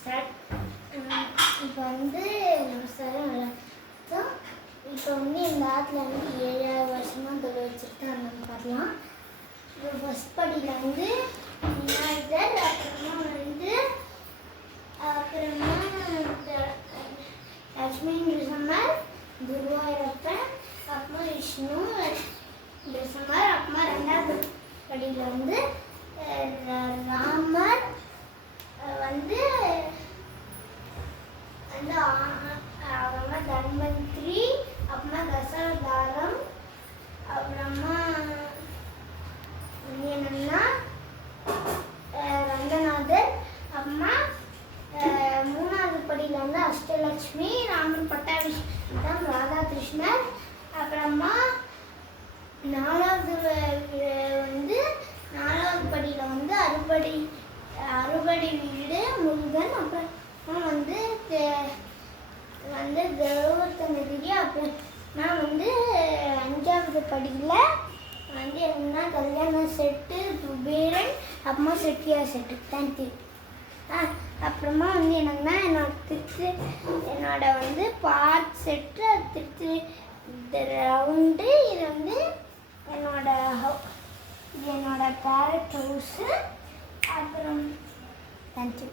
Start. இப்போ வந்து இப்போ வந்து இந்த ஆற்றுல வந்து 7 வருஷமாக தொழில் வச்சுருக்காங்க பார்க்கலாம். இப்போ ஃபஸ்ட் படியில் வந்து விநாயகர், அப்புறமா லட்சுமி நரசிம்மர், குருவாயூரப்பன், அப்புறமா விஷ்ணு நரசிம்மர், அப்புறமா 2வது படியில் வந்து ராமர் வந்து அப்புறமா தன்வந்திரி, அப்புறமா தசாவதாரம், அப்புறமா என்னன்னா ரங்கநாதர், அப்புறமா 3வது படியில் வந்து அஷ்டலட்சுமி, ராமர் பட்டாபிஷேகம், ராதாகிருஷ்ணர், அப்புறமா 4வது வந்து 4வது படியில் வந்து அறுபடை வீடு முருகன், அப்புறம் வந்து கௌதமகிரி, அப்புறமா வந்து 5வது படியில் வந்து என்னன்னா கல்யாண செட்டு, குபேரன், அப்புறமா செட்டியார் செட்டு. தேங்க்யூ. அப்புறமா வந்து என்னன்னா என்னோட வந்து பார்ட் செட்டு, திருச்சி ரவுண்டு, இது வந்து என்னோட பேரட் ஹவுஸு. அப்புறம் தேங்க்யூ.